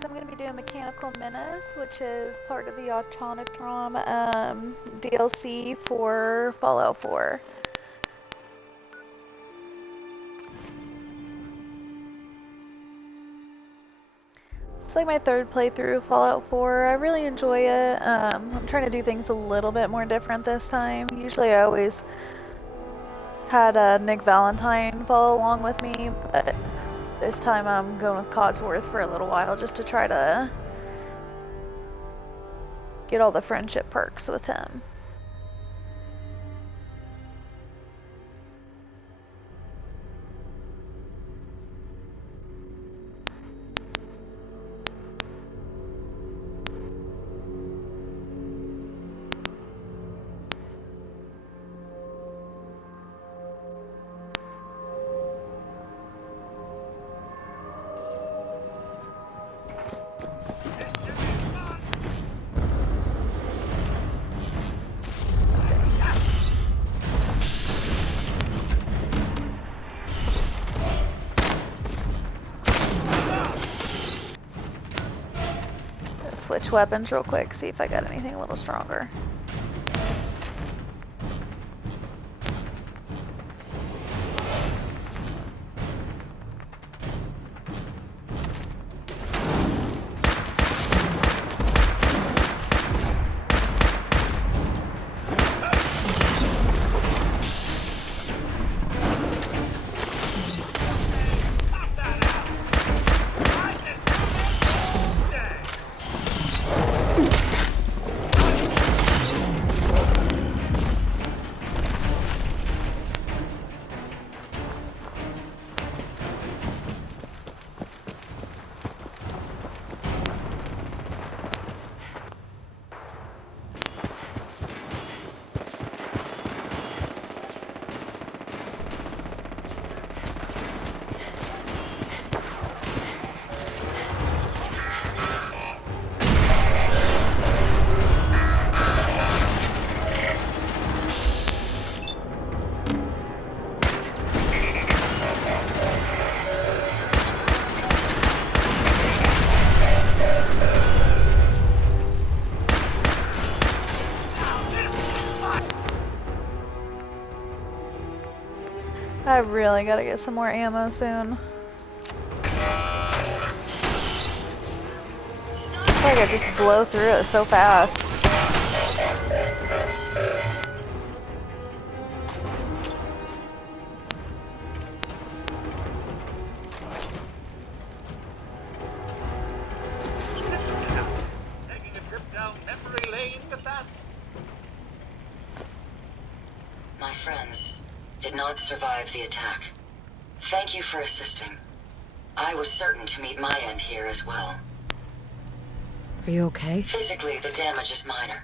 next I'm going to be doing Mechanical Menace, which is part of the Automatron DLC for Fallout 4. It's like my third playthrough of Fallout 4. I really enjoy it. I'm trying to do things a little bit more different this time. Usually I always had Nick Valentine follow along with me, but this time I'm going with Codsworth for a little while just to try to get all the friendship perks with him. Switch weapons real quick, see if I got anything a little stronger. I really gotta get some more ammo soon. It's like I just blow through it so fast. Taking a trip down memory lane with that? My friends did not survive the attack. Thank you for assisting. I was certain to meet my end here as well. Are you okay? Physically, the damage is minor,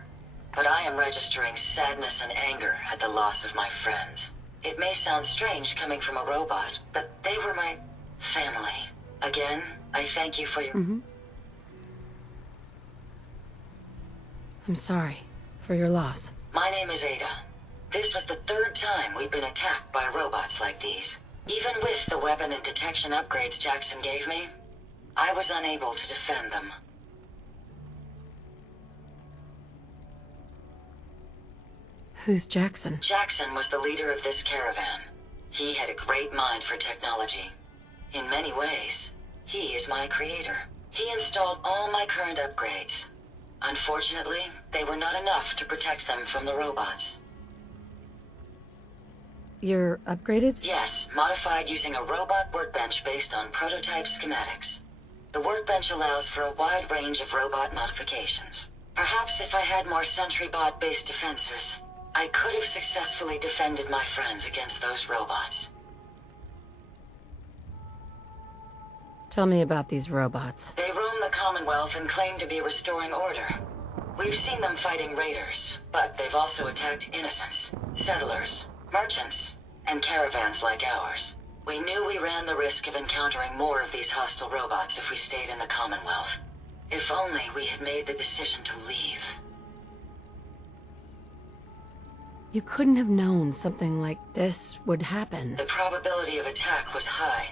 but I am registering sadness and anger at the loss of my friends. It may sound strange coming from a robot, but they were my family. Again, I thank you for your... I'm sorry for your loss. My name is Ada. This was the third time we've been attacked by robots like these. Even with the weapon and detection upgrades Jackson gave me, I was unable to defend them. Who's Jackson? Jackson was the leader of this caravan. He had a great mind for technology. In many ways, he is my creator. He installed all my current upgrades. Unfortunately, they were not enough to protect them from the robots. You're upgraded? Yes, modified using a robot workbench based on prototype schematics. The workbench allows for a wide range of robot modifications. Perhaps if I had more sentry bot-based defenses, I could have successfully defended my friends against those robots. Tell me about these robots. They roam the Commonwealth and claim to be restoring order. We've seen them fighting raiders, but they've also attacked innocents, settlers, merchants, and caravans like ours. We knew we ran the risk of encountering more of these hostile robots if we stayed in the Commonwealth. If only we had made the decision to leave. You couldn't have known something like this would happen. The probability of attack was high.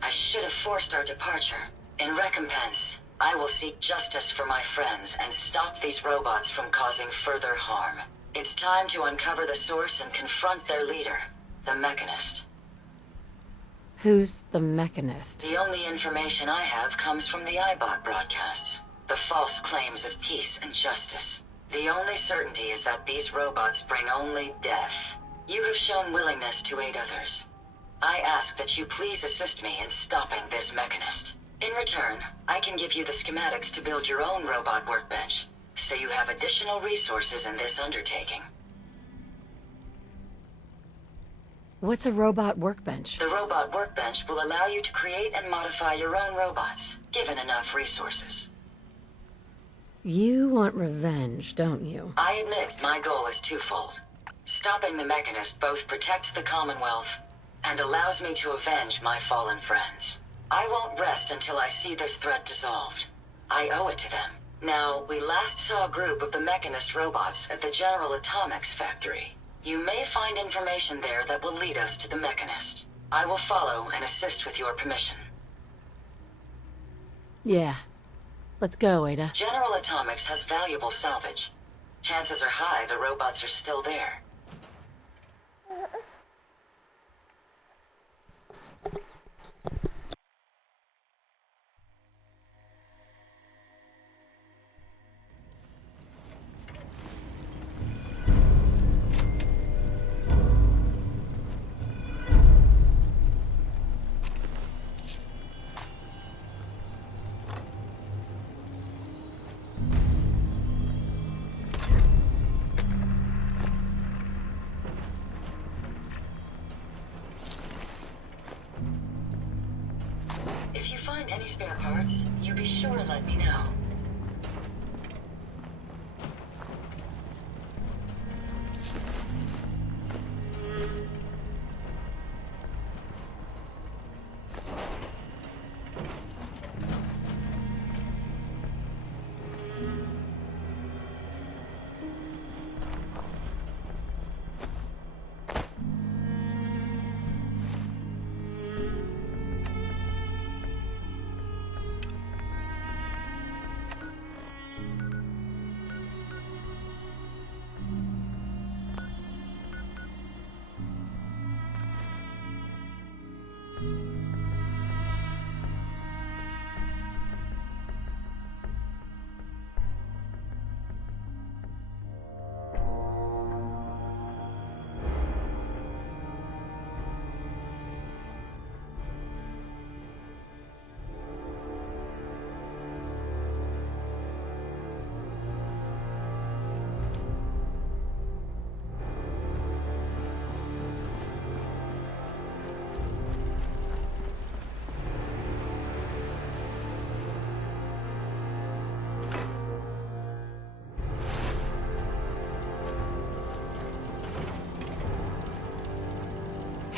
I should have forced our departure. In recompense, I will seek justice for my friends and stop these robots from causing further harm. It's time to uncover the source and confront their leader, the Mechanist. Who's the Mechanist? The only information I have comes from the iBot broadcasts. The false claims of peace and justice. The only certainty is that these robots bring only death. You have shown willingness to aid others. I ask that you please assist me in stopping this Mechanist. In return, I can give you the schematics to build your own robot workbench, so you have additional resources in this undertaking. What's a robot workbench? The robot workbench will allow you to create and modify your own robots, given enough resources. You want revenge, don't you? I admit my goal is twofold. Stopping the Mechanist both protects the Commonwealth and allows me to avenge my fallen friends. I won't rest until I see this threat dissolved. I owe it to them. Now, we last saw a group of the Mechanist robots at the General Atomics factory. You may find information there that will lead us to the Mechanist. I will follow and assist with your permission. Yeah. Let's go, Ada. General Atomics has valuable salvage. Chances are high the robots are still there. If you find any spare parts, you be sure to let me know.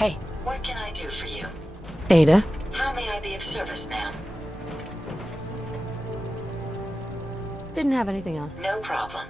Hey. What can I do for you? Ada? How may I be of service, ma'am? Didn't have anything else. No problem.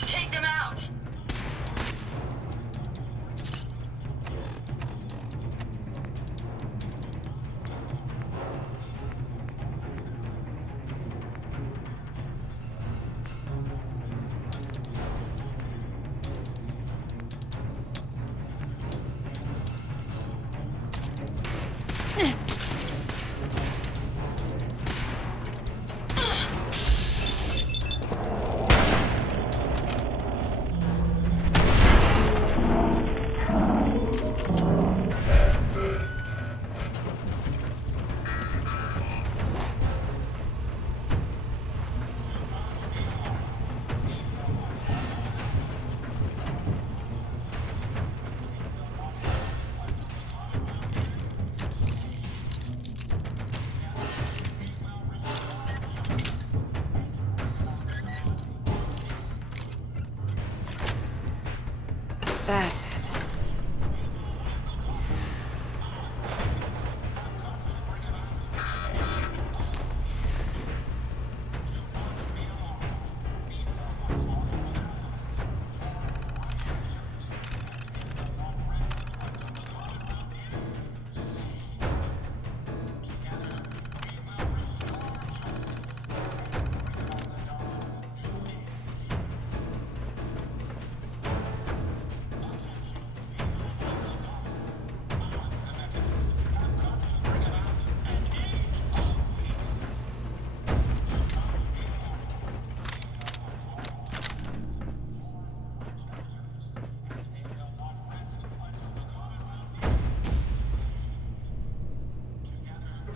Let's take them out! That's it.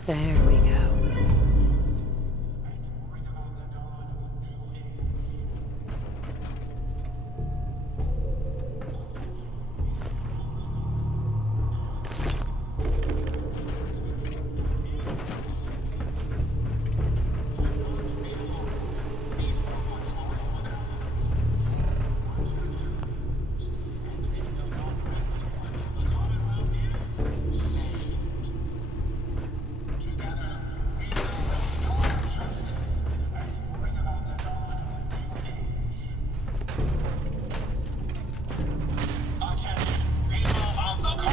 There we go.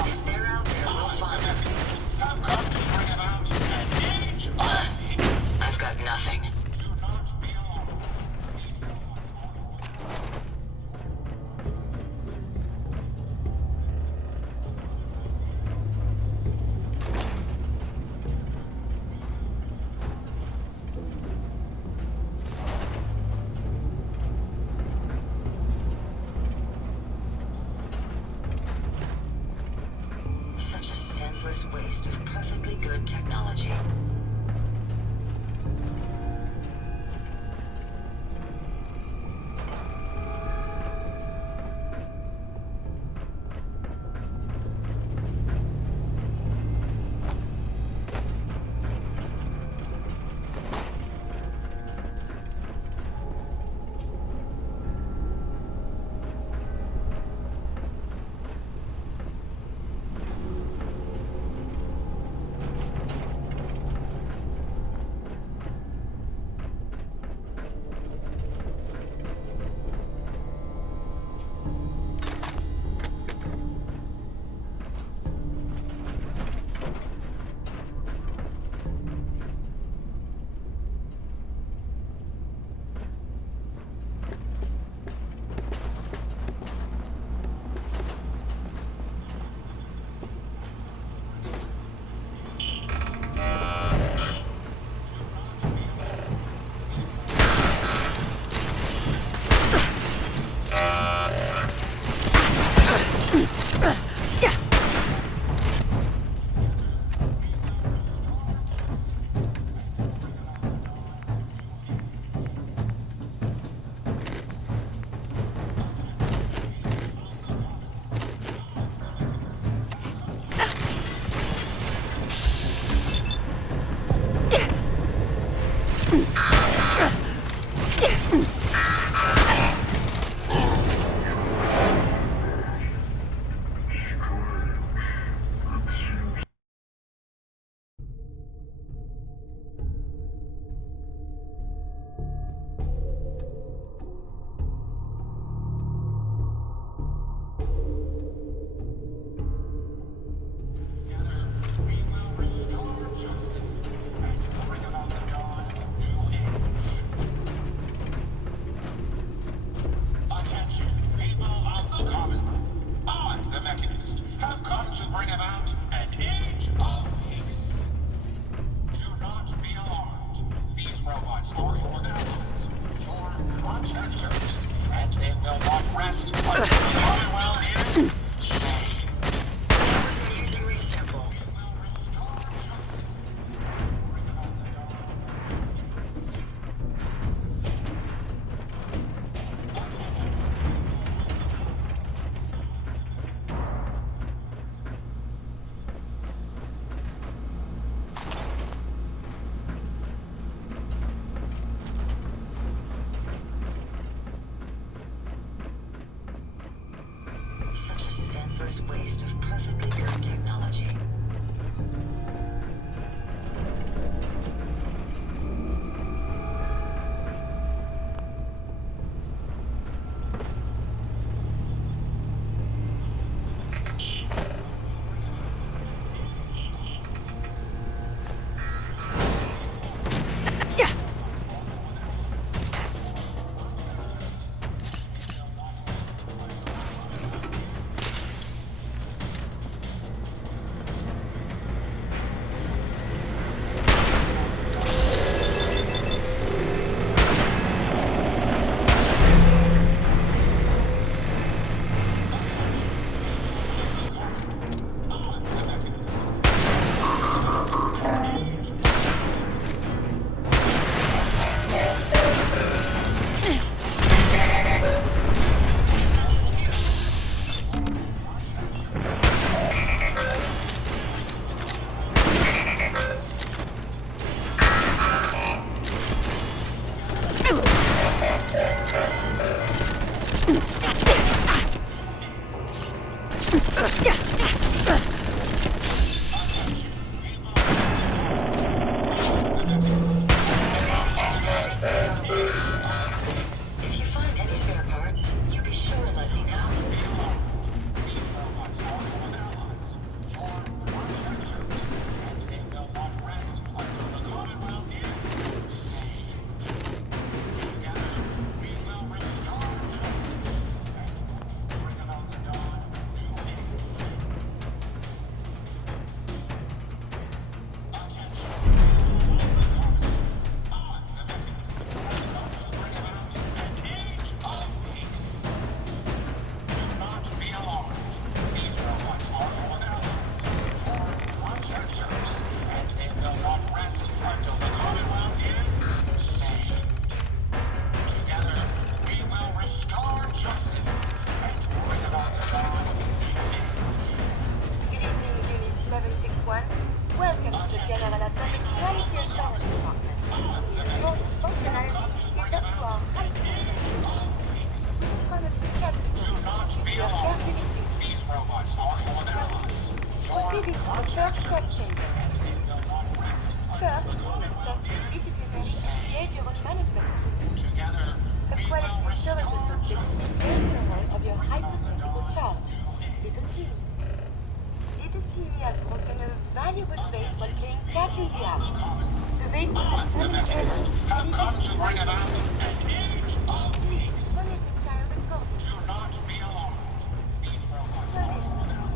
If they're out there, we'll find them. I've got nothing. Such a senseless waste of perfectly good technology. rest until the Commonwealth is saved. Using resample. Such a senseless waste of perfectly good technology. If you find any spare parts, you be sure and let me know. Good evening, Unit 761. Welcome to the General Atomics Quality Assurance Department. We ensure your functionality is up to our high standards. Please run a few tests before you are carefully duty. Proceeding to the first test chamber. First, we must test your disciplinary and behavioral management skills. A quality assurance associate learns the role of your hypothetical charge, Little Timmy. Little Timmy has broken a valuable vase while playing catch in the house. The vase was at some edge, and it is quite dangerous. Please, punish the child accordingly. Punish the child.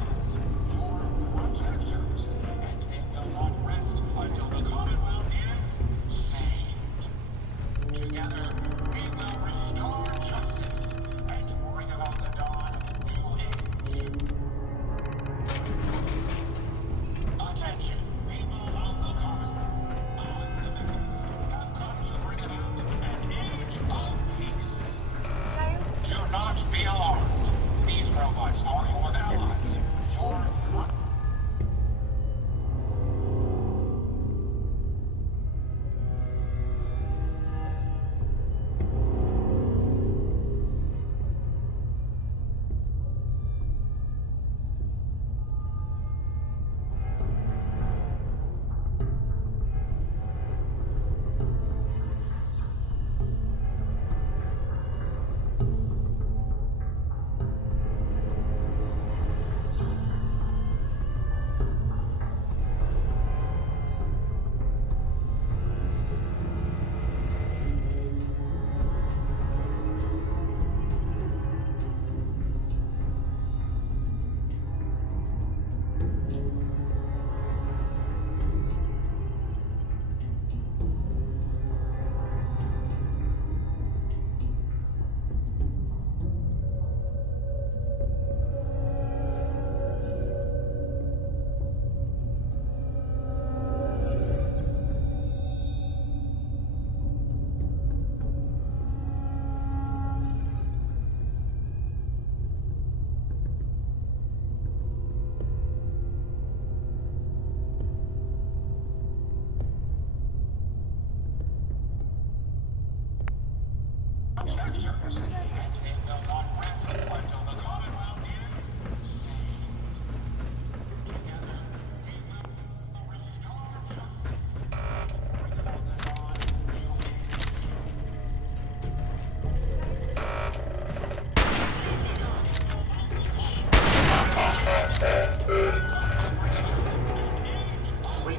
We've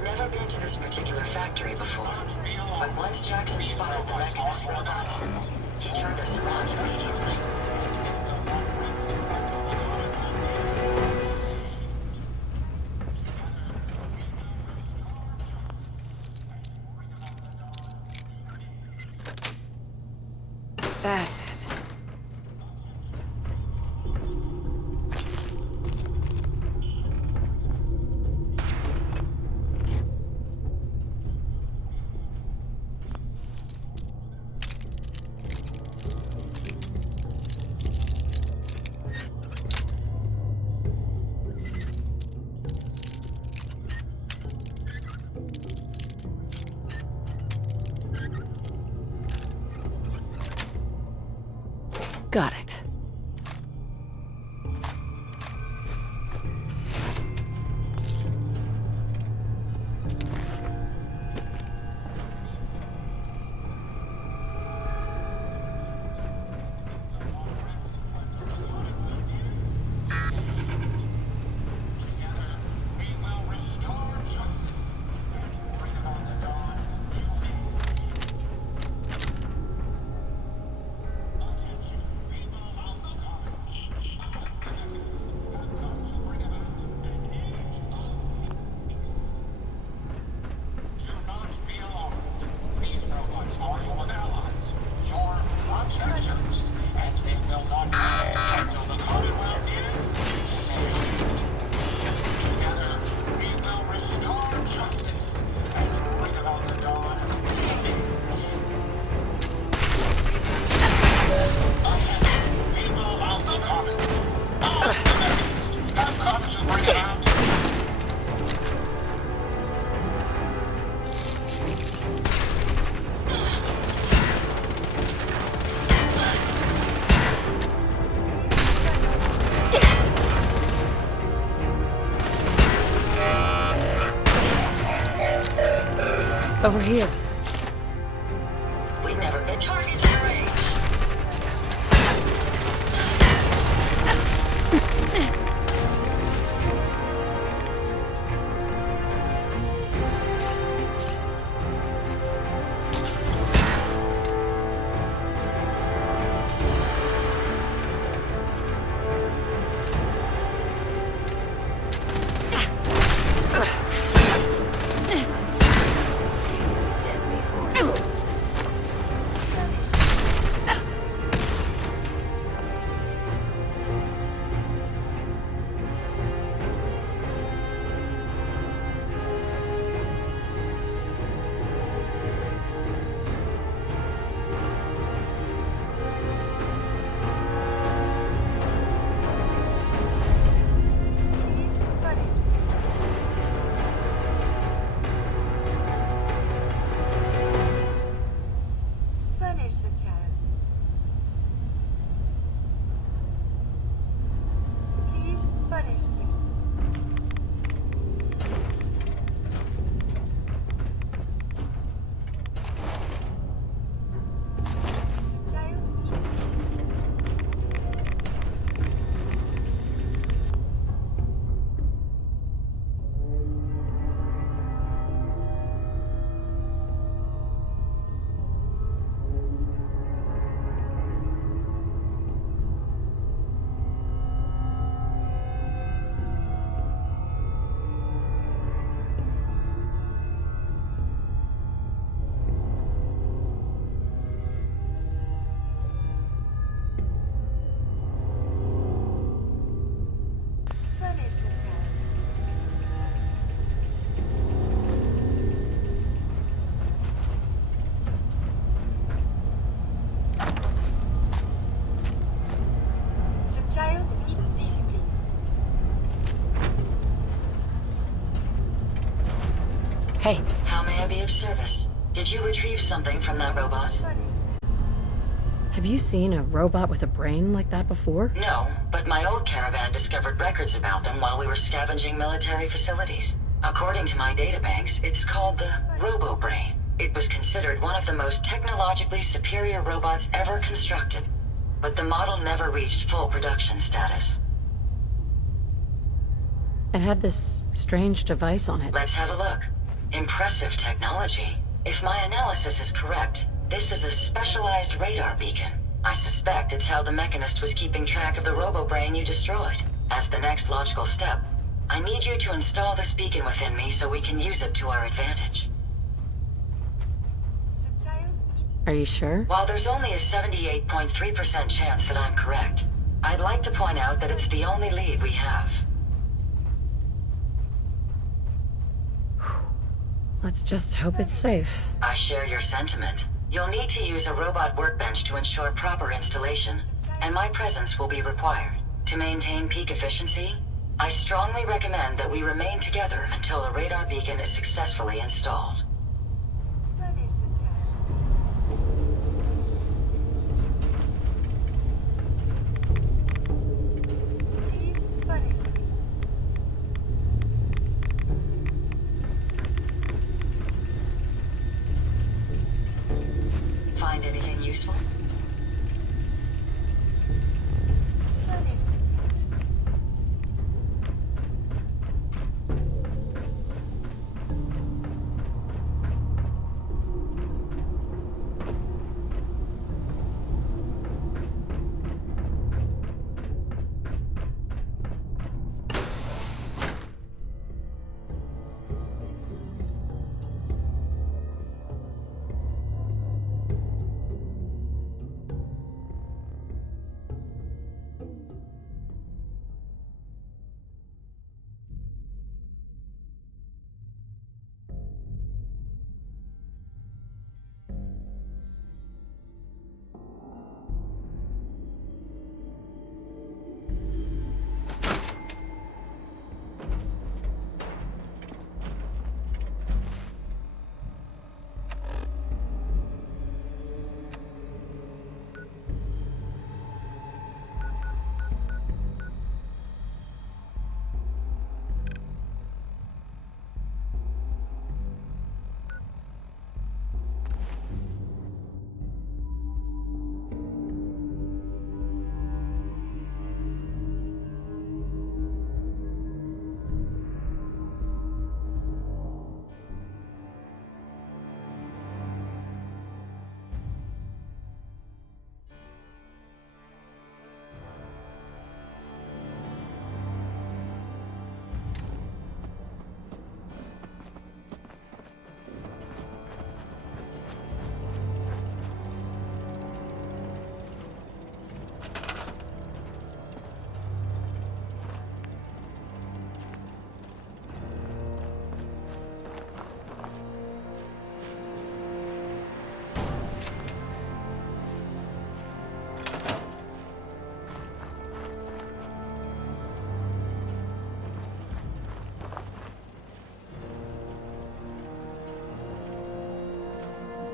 never been to this particular factory before, but once Jackson spotted the Menace robots, he turned us around immediately. That's it. Got it. Over here. We've never been targeted in range. Hey, How may I be of service? Did you retrieve something from that robot? have Have you seen a robot with a brain like that before? No, but my old caravan discovered records about them while we were scavenging military facilities. According to my databanks, it's called the Robo-Brain. It was considered one of the most technologically superior robots ever constructed, but the model never reached full production status. It had this strange device on it. Let's have a look. Impressive technology. If my analysis is correct, this is a specialized radar beacon. I suspect it's how the Mechanist was keeping track of the Robo-Brain you destroyed. As the next logical step, I need you to install this beacon within me so we can use it to our advantage. The child needs Are you sure? While there's only a 78.3% chance that I'm correct, I'd like to point out that it's the only lead we have. Let's just hope it's safe. I share your sentiment. You'll need to use a robot workbench to ensure proper installation, and my presence will be required. To maintain peak efficiency, I strongly recommend that we remain together until the radar beacon is successfully installed. punish the child. Please punish him. Find anything useful? Punish the child.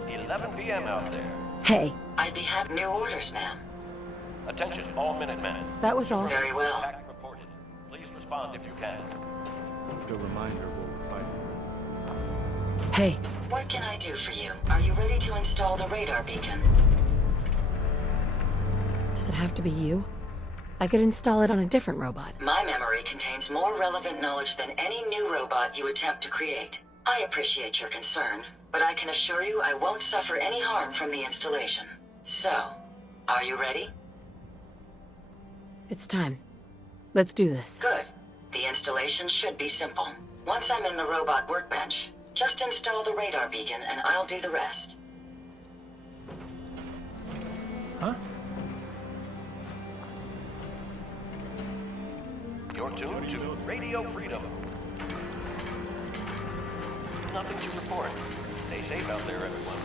It's 11 p.m. out there. Hey, I'd be happy. New orders, ma'am. Attention, all Minutemen. that was all. Very well. Attack reported. Please respond if you can. The reminder will fight. Hey, What can I do for you? Are you ready to install the radar beacon? does it have to be you? I could install it on a different robot. My memory contains more relevant knowledge than any new robot you attempt to create. I appreciate your concern, but I can assure you I won't suffer any harm from the installation. So, are you ready? It's time. Let's do this. Good. The installation should be simple. Once I'm in the robot workbench, just install the radar beacon and I'll do the rest. Huh? You're tuned to Radio Freedom. Nothing to report. Stay safe out there, everyone.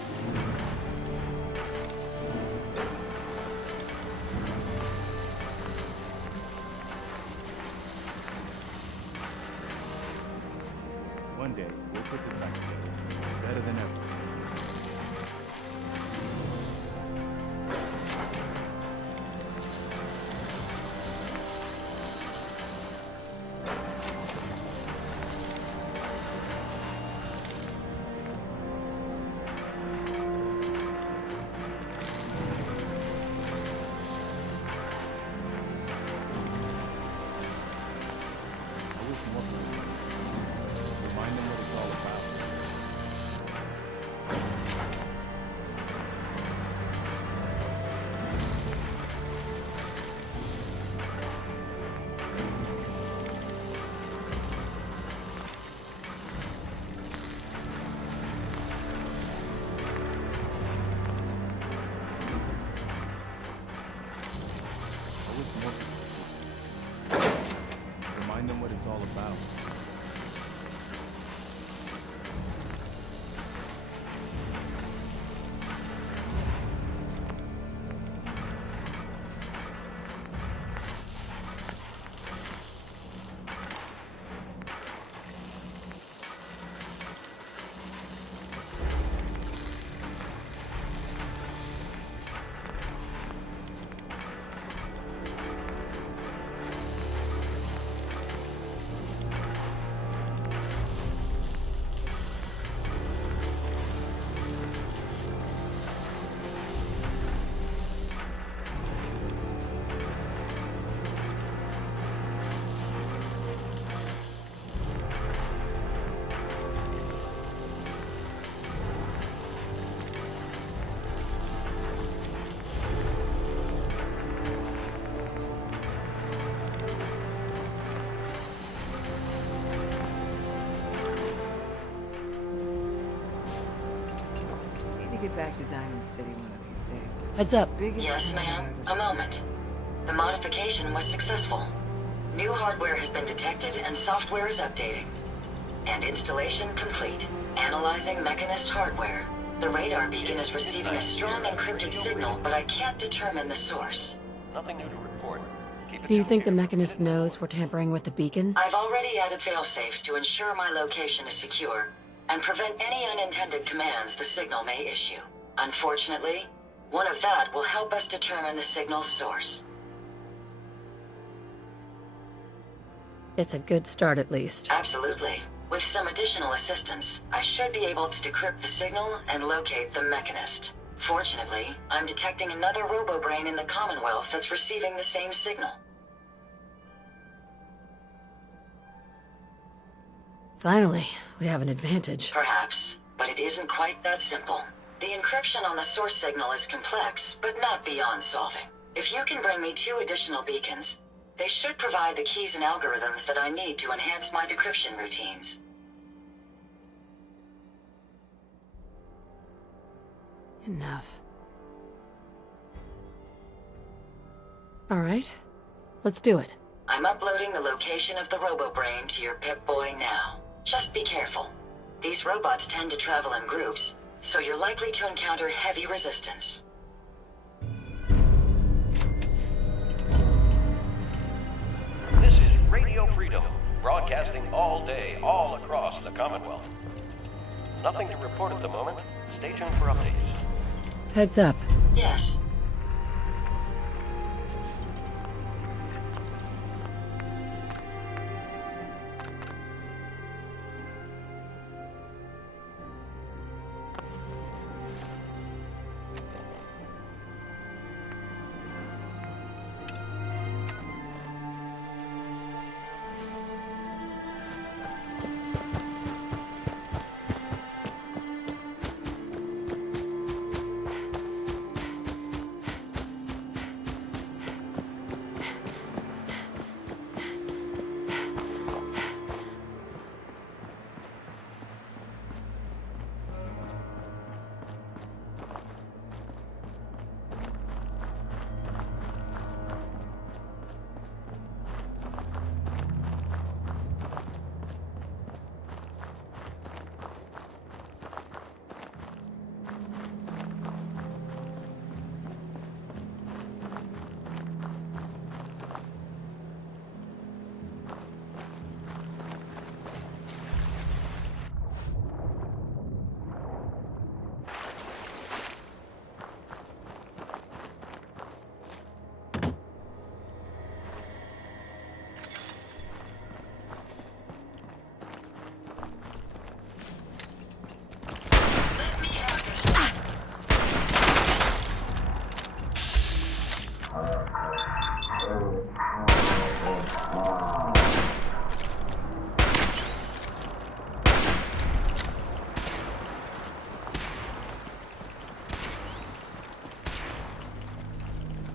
One day, we'll put this back together. Better than ever. Remind them what it's all about. Get back to Diamond City one of these days. Heads up. Biggest Yes, town ma'am. I've ever A moment. The modification was successful. New hardware has been detected and software is updating. And installation complete. Analyzing Mechanist hardware. The radar beacon is receiving a strong encrypted signal, but I can't determine the source. Nothing new to report. Keep it Do you down think the here. Mechanist knows we're tampering with the beacon? I've already added failsafes to ensure my location is secure and prevent any unintended commands the signal may issue. Unfortunately, one of that will help us determine the signal's source. It's a good start, at least. Absolutely. With some additional assistance, I should be able to decrypt the signal and locate the Mechanist. Fortunately, I'm detecting another robo-brain in the Commonwealth that's receiving the same signal. Finally, we have an advantage. Perhaps, but it isn't quite that simple. The encryption on the source signal is complex, but not beyond solving. If you can bring me 2 additional beacons, they should provide the keys and algorithms that I need to enhance my decryption routines. Enough. All right, let's do it. I'm uploading the location of the robo-brain to your Pip-Boy now. Just be careful. These robots tend to travel in groups, so you're likely to encounter heavy resistance. This is Radio Freedom, broadcasting all day, all across the Commonwealth. Nothing to report at the moment. Stay tuned for updates. Heads up. Yes.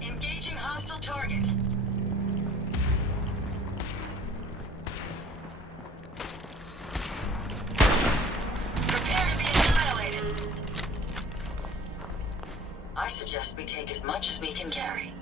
Engaging hostile target. Prepare to be annihilated. I suggest we take as much as we can carry.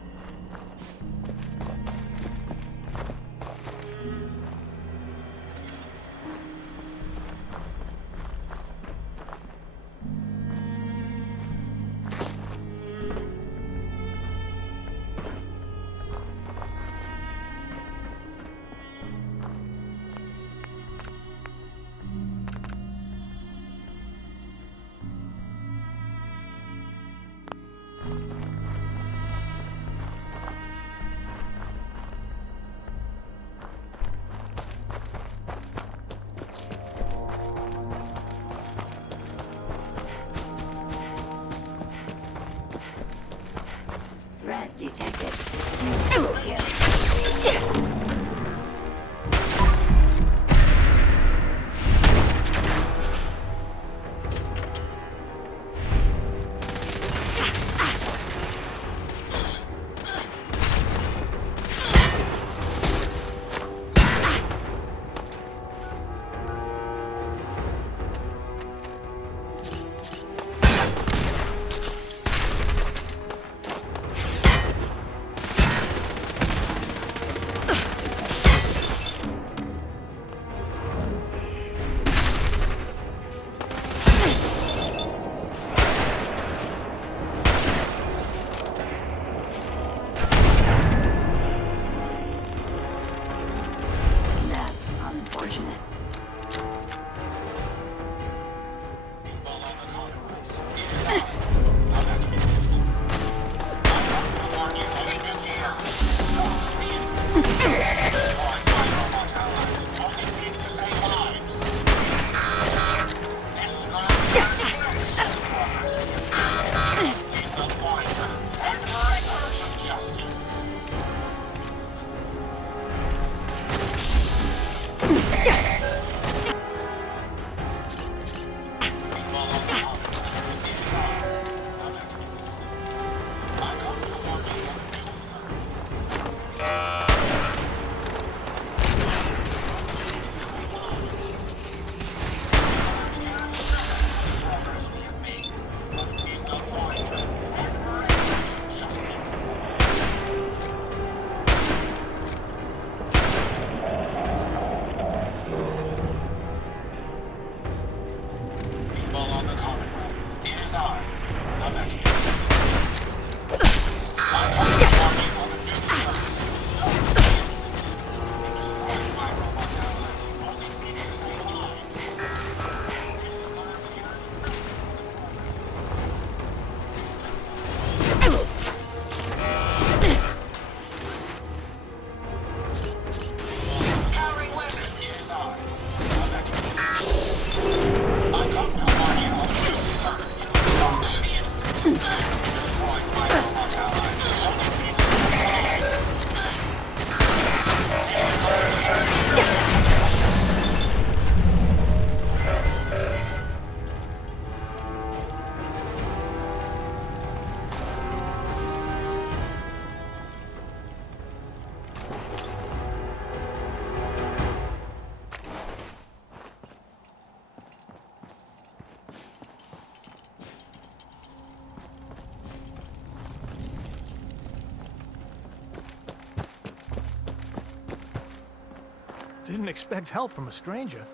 Didn't expect help from a stranger.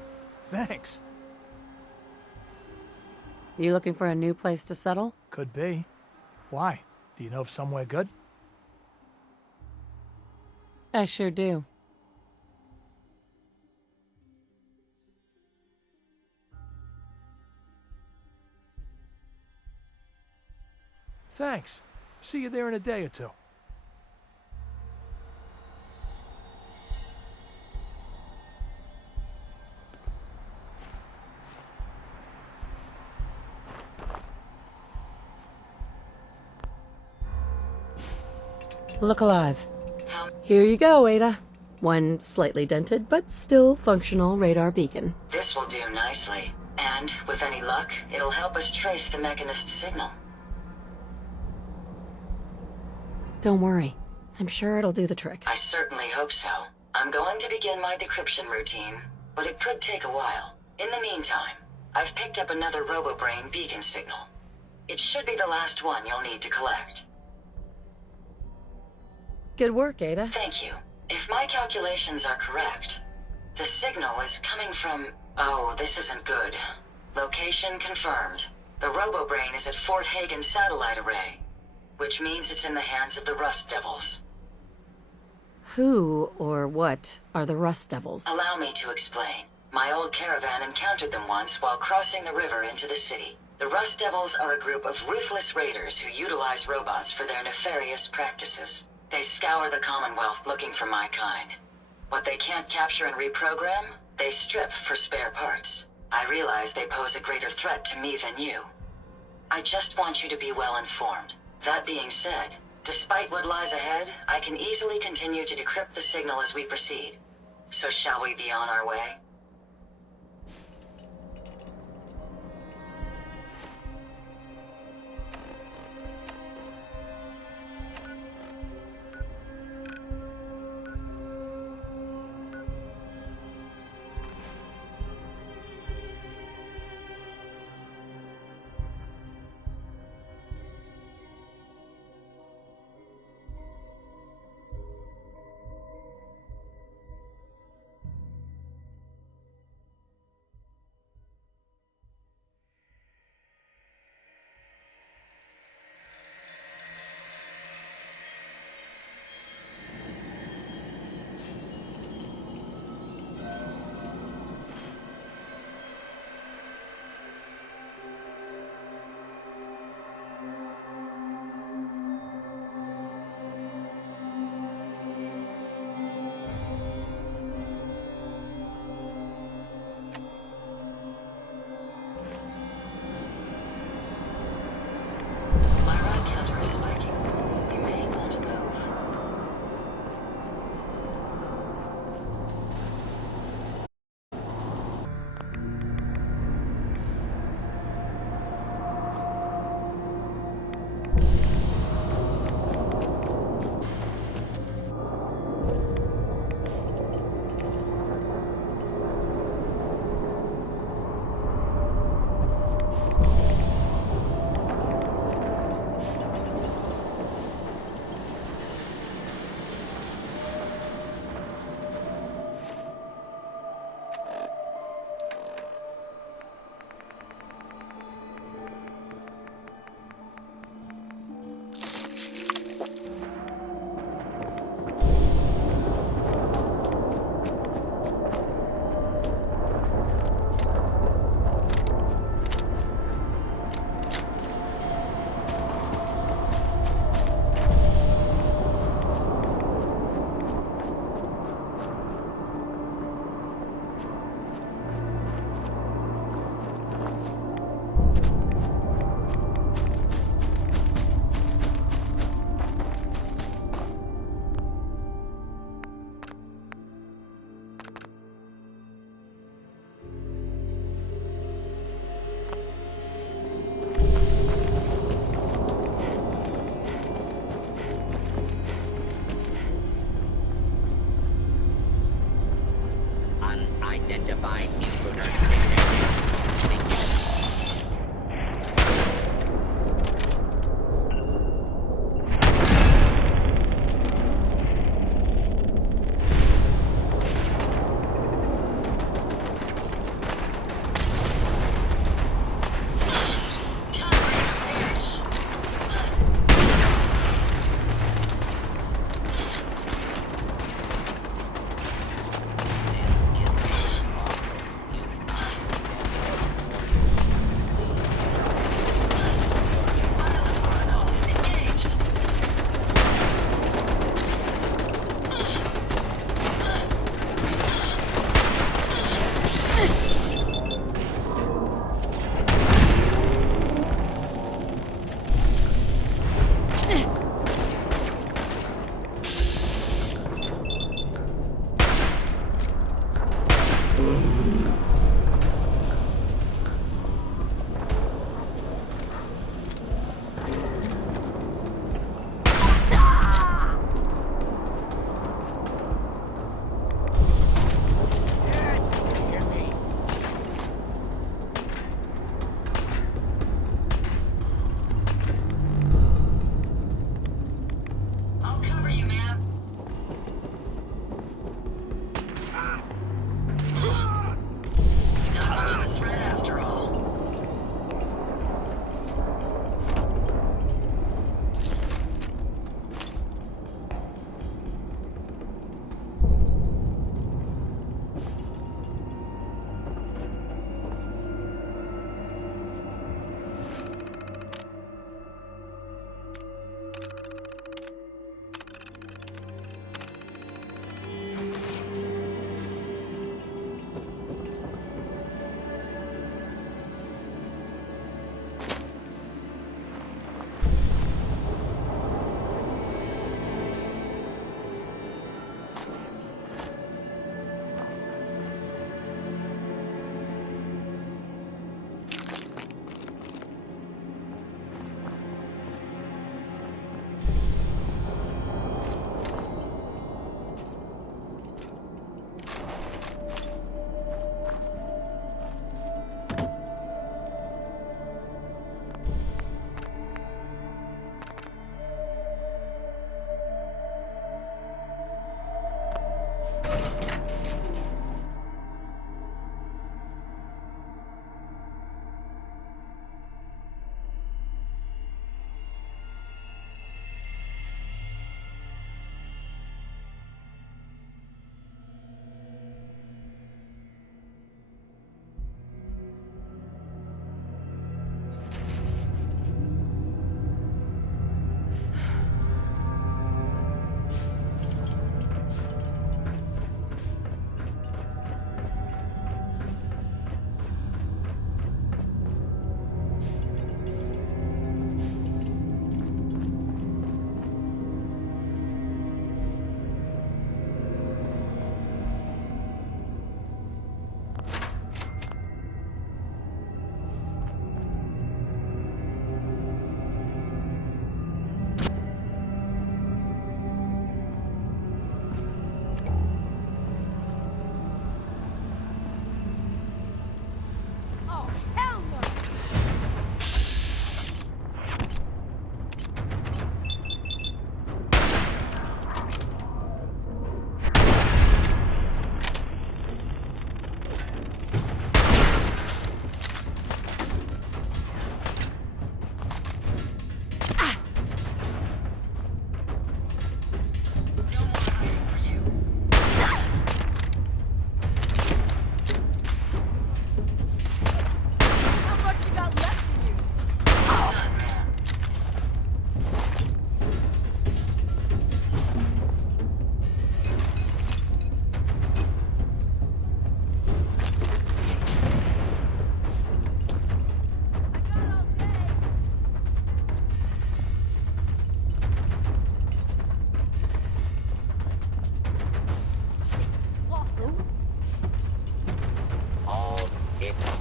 Thanks. You looking for a new place to settle? Could be. Why? Do you know of somewhere good? I sure do. Thanks. See you there in a day or two. Look alive. Here you go, Ada. One slightly dented, but still functional radar beacon. This will do nicely. And, with any luck, it'll help us trace the Mechanist's signal. Don't worry. I'm sure it'll do the trick. I certainly hope so. I'm going to begin my decryption routine, but it could take a while. In the meantime, I've picked up another RoboBrain beacon signal. It should be the last one you'll need to collect. Good work, Ada. Thank you. If my calculations are correct, the signal is coming from... Oh, this isn't good. Location confirmed. The RoboBrain is at Fort Hagen Satellite Array, which means it's in the hands of the Rust Devils. Who or what are the Rust Devils? Allow me to explain. My old caravan encountered them once while crossing the river into the city. The Rust Devils are a group of ruthless raiders who utilize robots for their nefarious practices. They scour the Commonwealth looking for my kind. What they can't capture and reprogram, they strip for spare parts. I realize they pose a greater threat to me than you. I just want you to be well informed. That being said, despite what lies ahead, I can easily continue to decrypt the signal as we proceed. So shall we be on our way? Identify intruder detected. Thank you.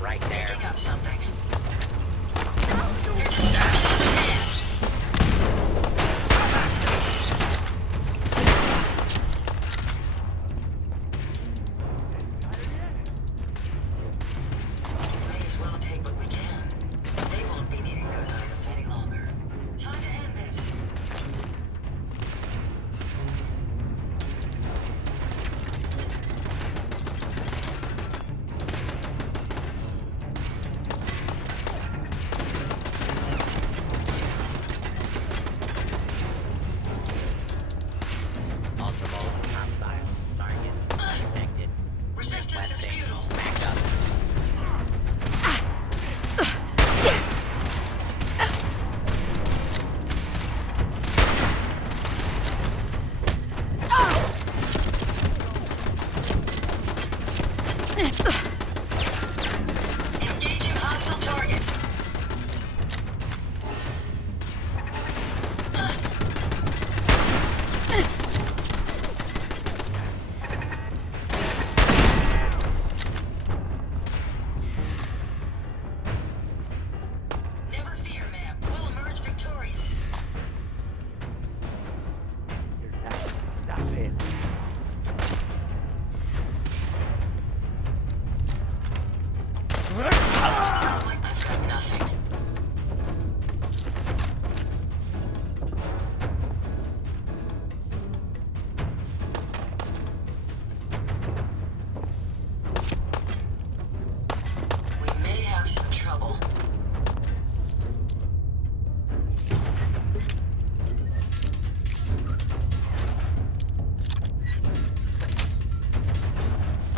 Right there. Picking up something.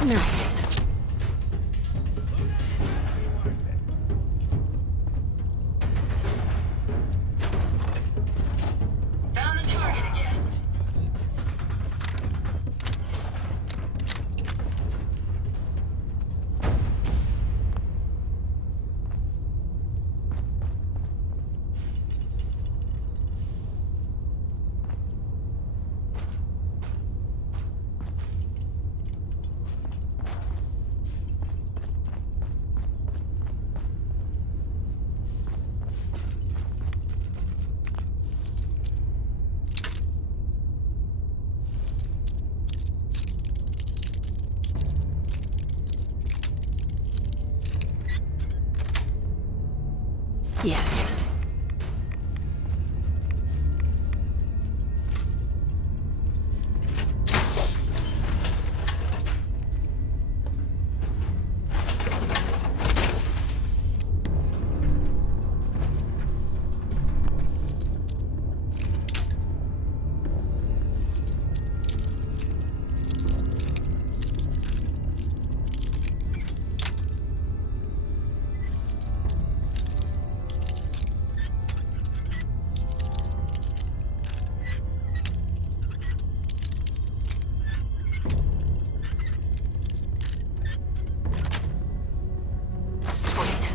Nice. Found the target again. Yes. Sweet.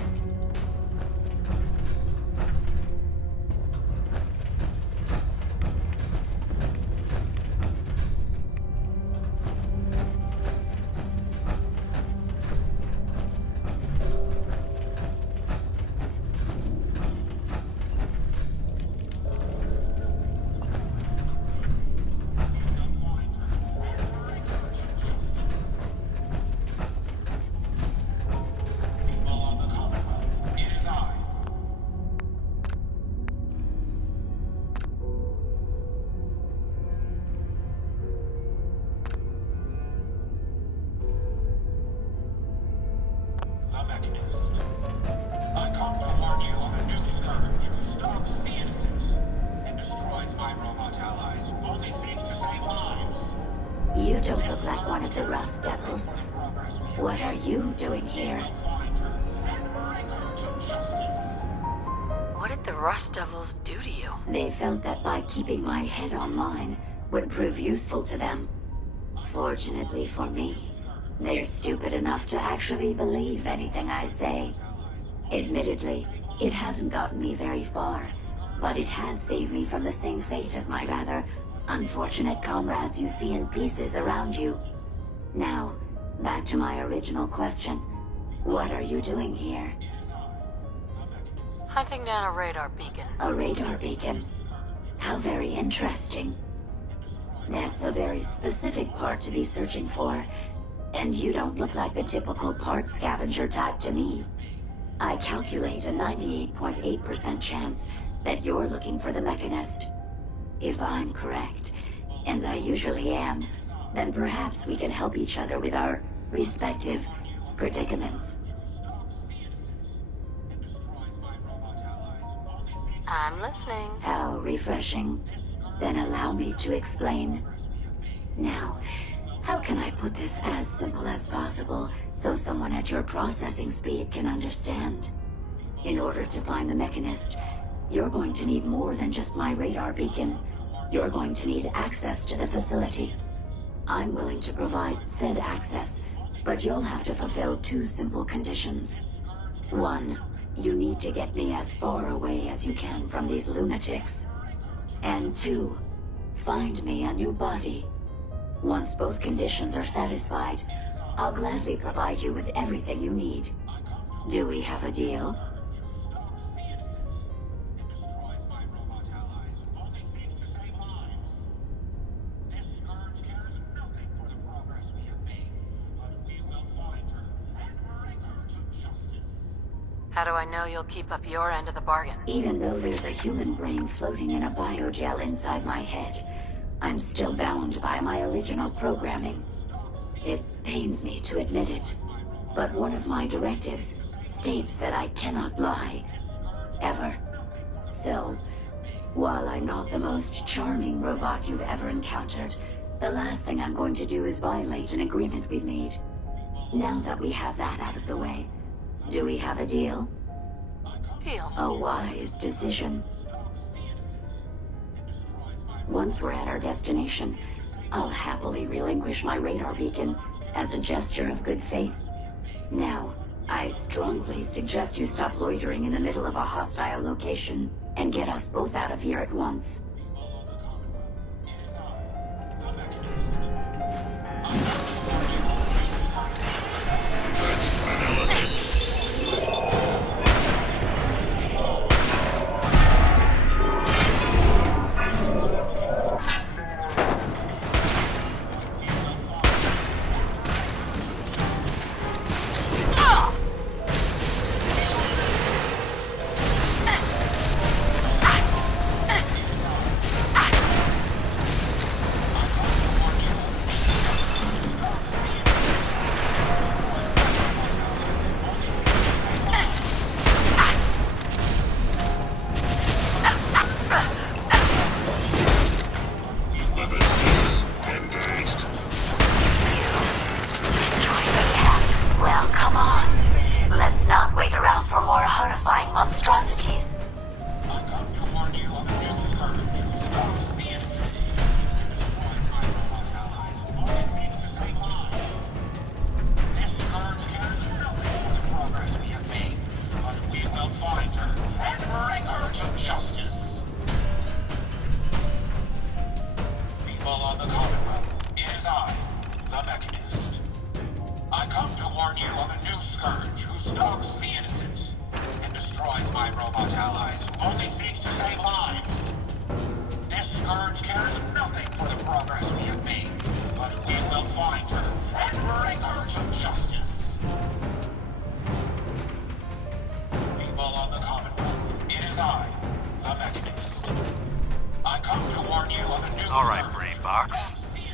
The Mechanist. I come to warn you of a new scourge who stalks the innocent and destroys my robot allies, only seeks to save lives. You don't look like one of the Rust Devils. What are you doing here? Find her and bring her to justice. What did the Rust Devils do to you? They felt that by keeping my head online would prove useful to them. Fortunately for me, they're stupid enough to actually believe anything I say. Admittedly, it hasn't gotten me very far, but it has saved me from the same fate as my rather unfortunate comrades you see in pieces around you. Now, back to my original question. What are you doing here? Hunting down a radar beacon. A radar beacon? How very interesting. That's a very specific part to be searching for, and you don't look like the typical part scavenger type to me. I calculate a 98.8% chance that you're looking for the Mechanist. If I'm correct, and I usually am, then perhaps we can help each other with our respective predicaments. I'm listening. How refreshing. Then allow me to explain. Now, how can I put this as simple as possible so someone at your processing speed can understand? In order to find the Mechanist, you're going to need more than just my radar beacon. You're going to need access to the facility. I'm willing to provide said access, but you'll have to fulfill two simple conditions. One, you need to get me as far away as you can from these lunatics. And two, find me a new body. Once both conditions are satisfied, I'll gladly provide you with everything you need. Do we have a deal? How do I know you'll keep up your end of the bargain? Even though there's a human brain floating in a biogel inside my head, I'm still bound by my original programming. It pains me to admit it, but one of my directives states that I cannot lie. Ever. So, while I'm not the most charming robot you've ever encountered, The last thing I'm going to do is violate an agreement we made. Now that we have that out of the way, do we have a deal? Deal. A wise decision. Once we're at our destination, I'll happily relinquish my radar beacon as a gesture of good faith. Now, I strongly suggest you stop loitering in the middle of a hostile location and get us both out of here at once.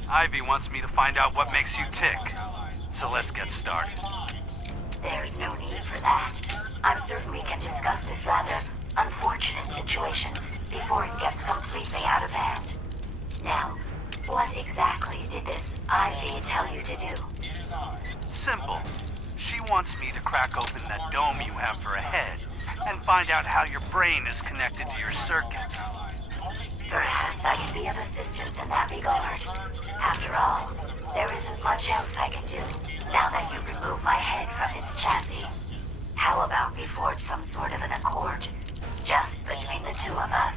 Ivy wants me to find out what makes you tick. So let's get started. There's no need for that. I'm certain we can discuss this rather unfortunate situation before it gets completely out of hand. Now, what exactly did this Ivy tell you to do? Simple. She wants me to crack open that dome you have for a head and find out how your brain is connected to your circuits. Perhaps I can be of assistance in that regard. After all, there isn't much else I can do now that you remove my head from its chassis. How about we forge some sort of an accord, just between the two of us?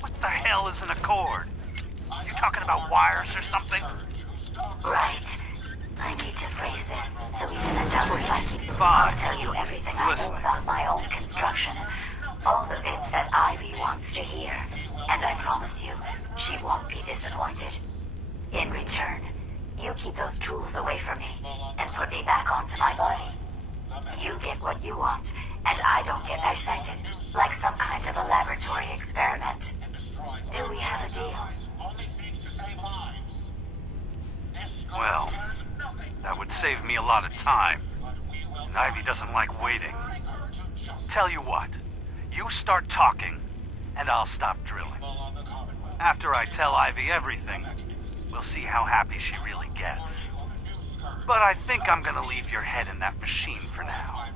What the hell is an accord? You talking about wires or something? Right. I need to phrase this so we can Sweet. Fine. I'll tell you everything I know about my own construction. All the bits that Ivy wants to hear. And I promise you, she won't be disappointed. In return, you keep those tools away from me and put me back onto my body. You get what you want, and I don't get dissected like some kind of a laboratory experiment. Do we have a deal? Well, that would save me a lot of time. And Ivy doesn't like waiting. Tell you what, you start talking, and I'll stop drilling. After I tell Ivy everything, we'll see how happy she really gets. But I think I'm gonna leave your head in that machine for now,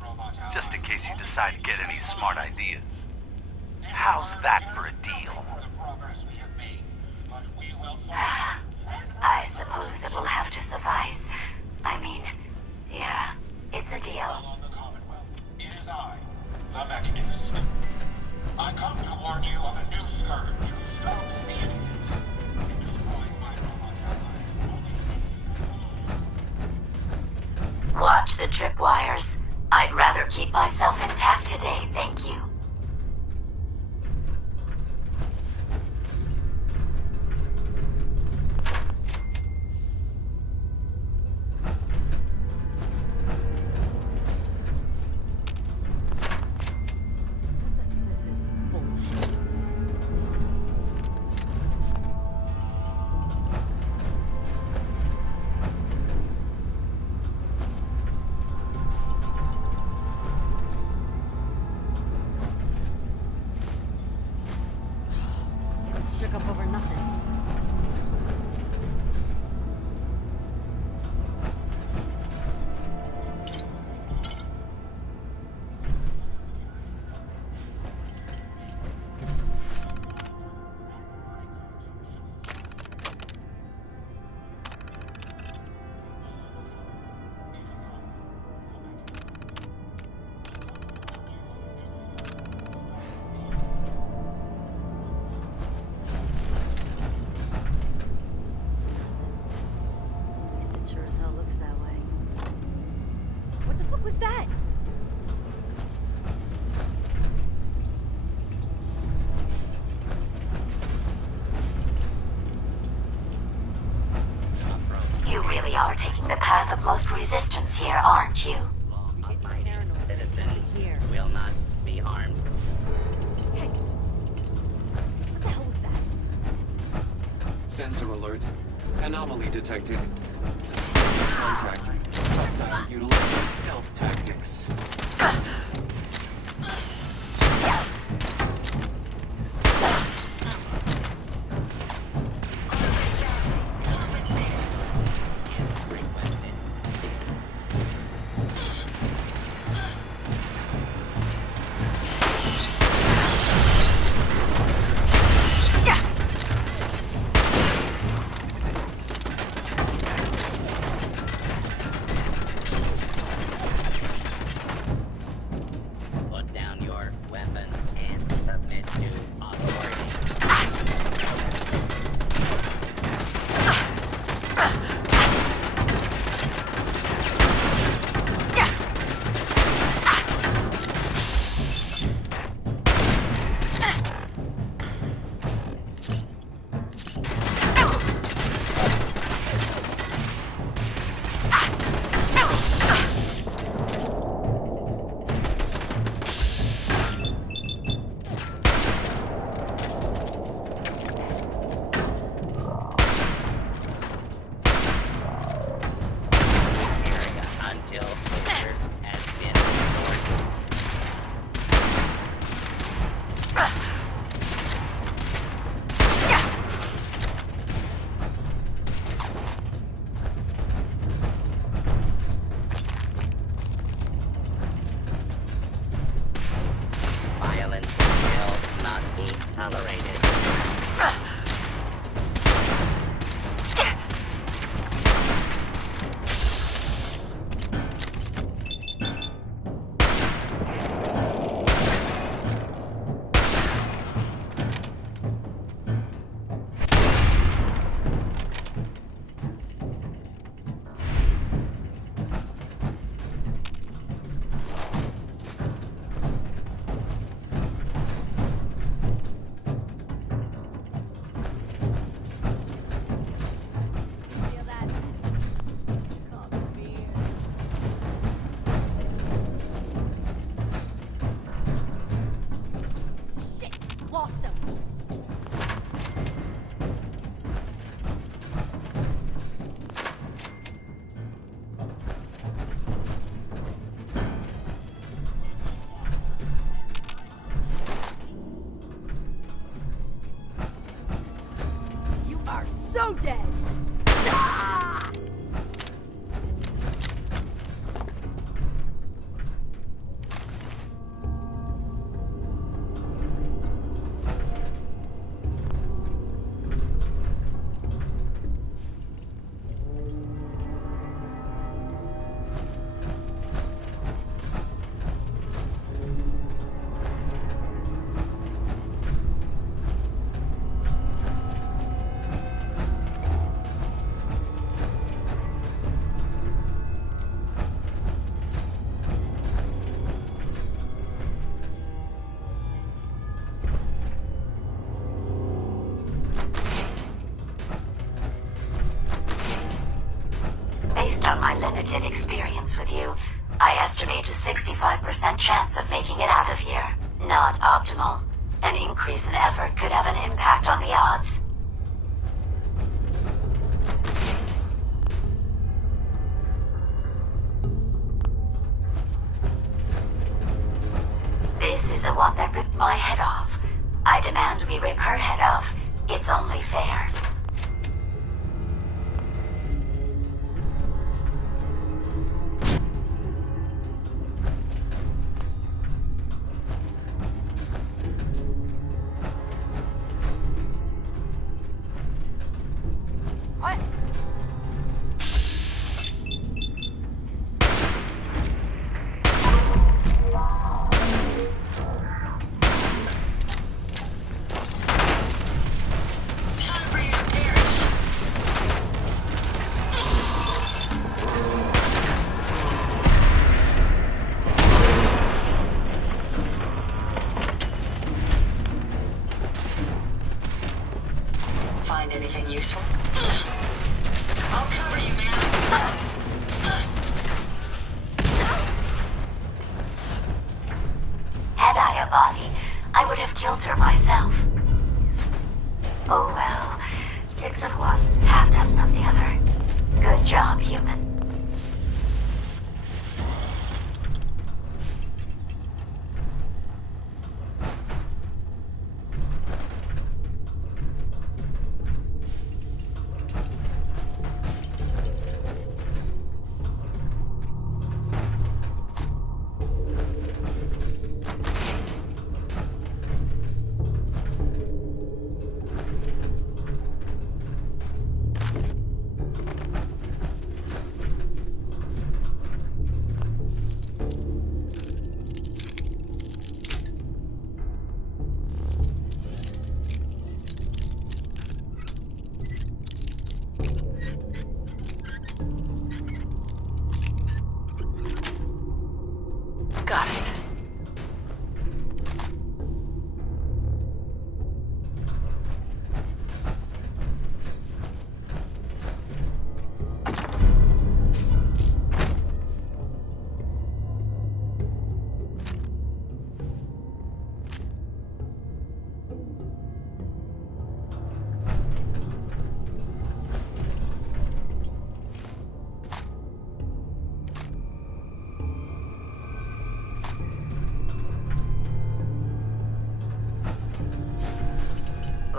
just in case you decide to get any smart ideas. How's that for a deal? I suppose it will have to suffice. I mean, yeah, it's a deal. It is I, the Mechanist. I come to warn you of a new scourge who stalks the innocent and destroys my robot allies. Watch the tripwires. I'd rather keep myself intact today, thank you. What was that? You really are taking the path of most resistance here, aren't you? Citizens will not be harmed. Hey. What the hell was that? Sensor alert. Anomaly detected. Contact. Hostile utilizing stealth tactics. Put down your weapon and submit to authority. Area until order has been restored. Violence will not be tolerated. Feel that? Come here. Shit! Lost him! You are so dead! Ah! Based on my limited experience with you, I estimate a 65% chance of making it out of here. Not optimal. An increase in effort could have an impact on the odds. This is the one that ripped my head off. I demand we rip her head off. It's only fair. What? Time for you to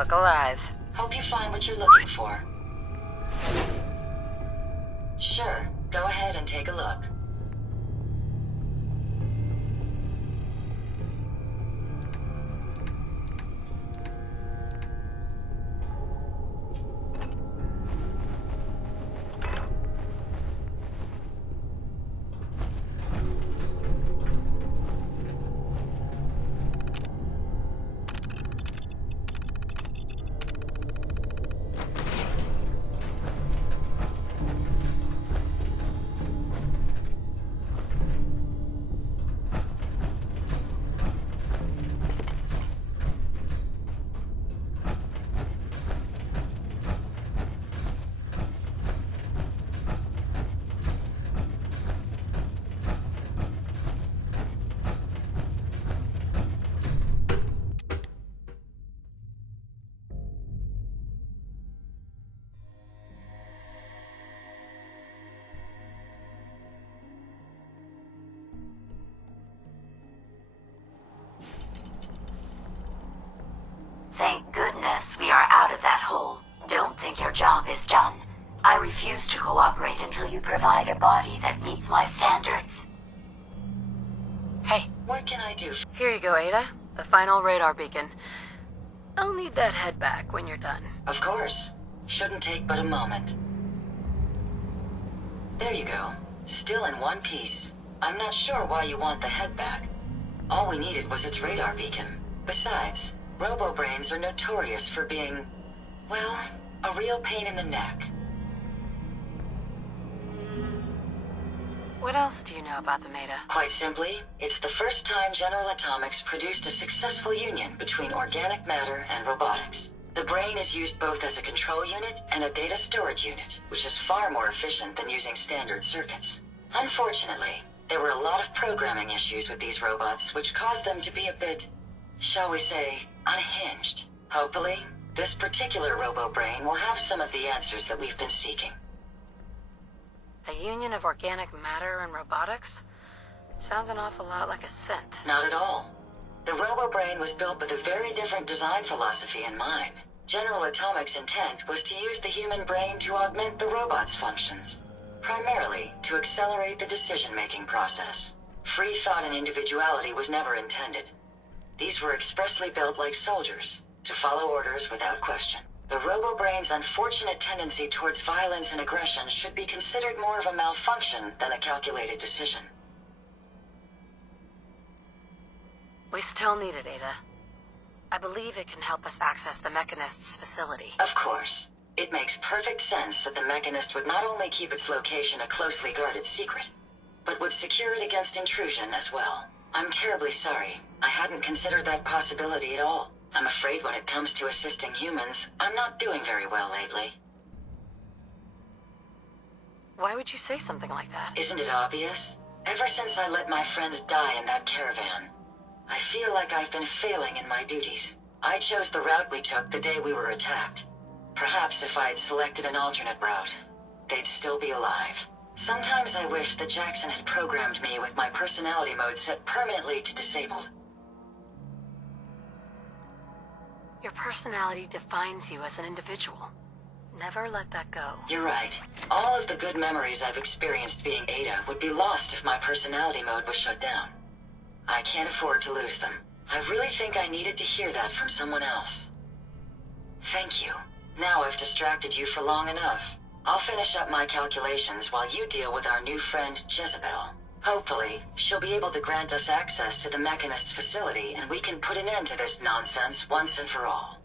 Look alive. Hope you find what you're looking for. Sure, go ahead and take a look. Thank goodness we are out of that hole. Don't think your job is done. I refuse to cooperate until you provide a body that meets my standards. Hey. What can I do? Here you go, Ada. The final radar beacon. I'll need that head back when you're done. Of course. Shouldn't take but a moment. There you go. Still in one piece. I'm not sure why you want the head back. All we needed was its radar beacon. Besides, robo-brains are notorious for being, well, a real pain in the neck. What else do you know about them, Ada? Quite simply, it's the first time General Atomics produced a successful union between organic matter and robotics. The brain is used both as a control unit and a data storage unit, which is far more efficient than using standard circuits. Unfortunately, there were a lot of programming issues with these robots, which caused them to be a bit, shall we say, unhinged. Hopefully, this particular robo-brain will have some of the answers that we've been seeking. A union of organic matter and robotics? Sounds an awful lot like a synth. Not at all. The robo-brain was built with a very different design philosophy in mind. General Atomics' intent was to use the human brain to augment the robot's functions, primarily to accelerate the decision-making process. Free thought and individuality was never intended. These were expressly built like soldiers, to follow orders without question. The robo-brain's unfortunate tendency towards violence and aggression should be considered more of a malfunction than a calculated decision. We still need it, Ada. I believe it can help us access the Mechanist's facility. Of course. It makes perfect sense that the Mechanist would not only keep its location a closely guarded secret, but would secure it against intrusion as well. I'm terribly sorry. I hadn't considered that possibility at all. I'm afraid when it comes to assisting humans, I'm not doing very well lately. Why would you say something like that? Isn't it obvious? Ever since I let my friends die in that caravan, I feel like I've been failing in my duties. I chose the route we took the day we were attacked. Perhaps if I had selected an alternate route, they'd still be alive. Sometimes I wish that Jackson had programmed me with my personality mode set permanently to disabled. Your personality defines you as an individual. Never let that go. You're right. All of the good memories I've experienced being Ada would be lost if my personality mode was shut down. I can't afford to lose them. I really think I needed to hear that from someone else. Thank you. Now I've distracted you for long enough. I'll finish up my calculations while you deal with our new friend, Jezebel. Hopefully, she'll be able to grant us access to the Mechanist's facility and we can put an end to this nonsense once and for all.